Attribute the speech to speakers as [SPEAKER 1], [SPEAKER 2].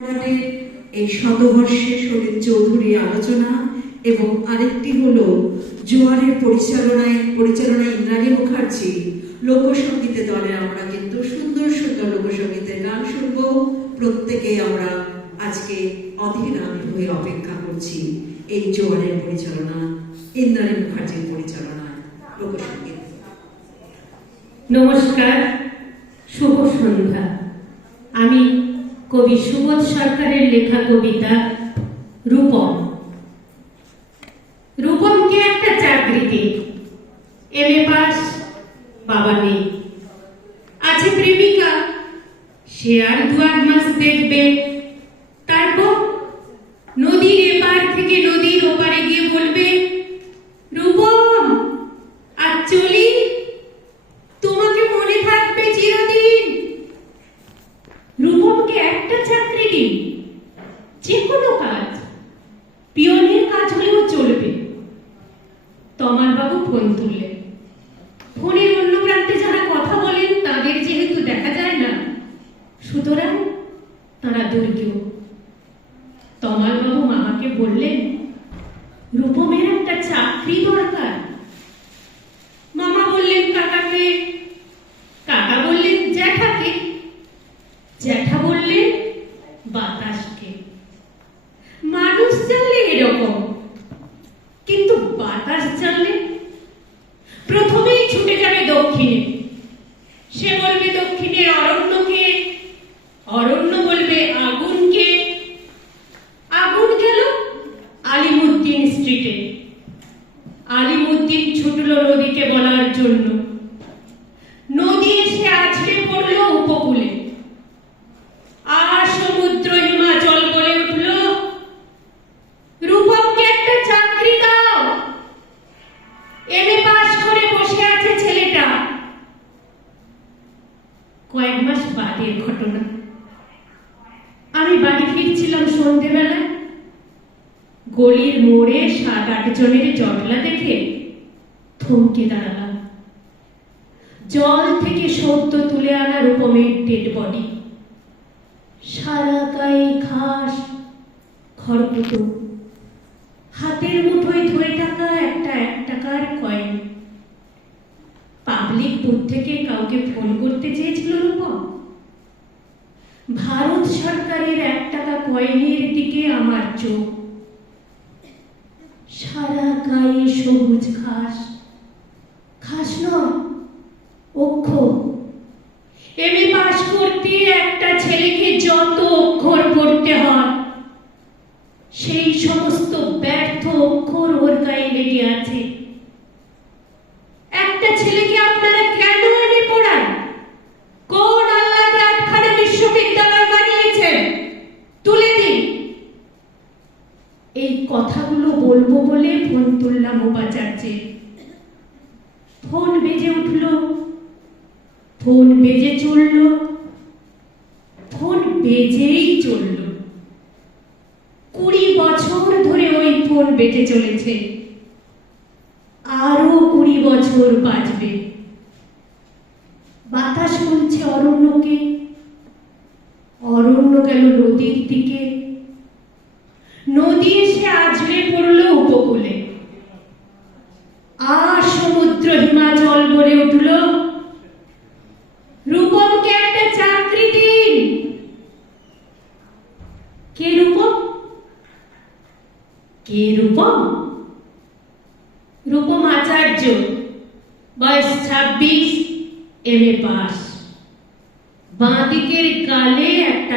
[SPEAKER 1] আমাদের এই শতবর্ষে শরীর চৌধুরী আলোচনা এবং আরেকটি হলো জোয়ারের পরিচালনায় পরিচালনায় ইন্দ্রাণী মুখার্জি লোকসঙ্গীতে দলে আমরা কিন্তু সুন্দর সুন্দর লোকসঙ্গীতের গান শুনব। প্রত্যেকে আমরা আজকে অধীর হয়ে অপেক্ষা করছি এই জোয়ারের পরিচালনা, ইন্দ্রাণী মুখার্জির পরিচালনা, লোকসঙ্গীত।
[SPEAKER 2] নমস্কার, শুভ সন্ধ্যা। আমি কবি সুবোধ সরকারের লেখা কবিতা রূপম। রূপমকে একটা চাকরিতে, এম এ পাস, বাবা নেই। আছে প্রেমিকা, সে আর দু এক মাস দেখবে তারপর নদীর এপার থেকে নদীর ওপারে গিয়ে বলবে রূপম আর চলি তোমাকে মনে থাকবে চিরদিন রূপমকে একটা চাকরি দিন যে কোনো কাজ পিয়নের কাজ হলেও চলবে তমাল বাবু ফোন তুললেন ফোনের অন্য প্রান্তে যারা কথা বলেন, তাদের যেহেতু দেখা যায় না, সুতরাং তারা দুর্গেও তমাল বাবু মামাকে বললেন রূপমের একটা চাকরি দরকার। মামা বললেন, কাকাকে? কাকা বললেন, জ্যাঠাকে। জ্যাঠা বললেন, বাতাসকে। মানুষ জানলে এরকম কিন্তু বাতাস জানলে প্রথমেই ছুটে যাবে দক্ষিণে সে বলবে দক্ষিণের অরণ্যকে অরণ্য বলবে আগুনকে আগুন গেল আলিমুদ্দিন স্ট্রিটে আলিমুদ্দিন ছুটল নদীকে বলার জন্য। নদী এসে আছড়ে পড়ল উপকূলে। আর সমুদ্র হিমাচল বলে উঠল। রূপমকে একটা চাকরি দাও। এমএ পাস করে বসে আছে ছেলেটা। কয়েক মাস বাদের ঘটনা। আমি বাড়ি ফিরছিলাম সন্ধেবেলায়। গলির মোড়ে সাত, আট জনের জটলা দেখে থমকে দাঁড়ালাম। জল থেকে সদ্য তুলে আনা রূপমের ডেড বডি সারা গায়ে ঘাস, খড়কুটো। হাতের মুঠোয় ধরে থাকা একটা এক টাকার কয়েন পাবলিক বুথ থেকে কাউকে ফোন করতে চেয়েছিল রূপম। ভারত সরকারের এক টাকা কয়েনের দিকে আমার চোখ। সারা গায়ে সবুজ ঘাস। ঘাস নয় অক্ষর। এমএ পাশ করতে একটা ছেলেকে যত অক্ষর পড়তে হয়, সেই সমস্ত ব্যর্থ অক্ষর ওর গায়ে লেগে আছে। একটা ছেলেকে আপনারা কেন এনে পড়ান? কোন আল্লাহ একখানা বিশ্ববিদ্যালয় বানিয়েছেন? তুলে দিন। এই কথাগুলো বলব বলে ফোন তুললাম উপাচার্যে ফোন বেজে উঠল ফোন বেজে চলল ফোন বেজেই চলল। কুড়ি বছর ধরে ওই ফোন বেজে চলেছে। আরও কুড়ি বছর বাজবে বাতাস বলছে অরণ্যকে, অরণ্য গেল নদীর দিকে নদী এসে আজড়ে পড়ল উপকূলে আর সমুদ্র হিমাচল বলে উঠল রূপমকে একটা চাকরি দিন কে রূপম কে রূপম? রূপম আচার্য বয়স ছাব্বিশ এম এ পাস বাঁ দিকের গালে একটা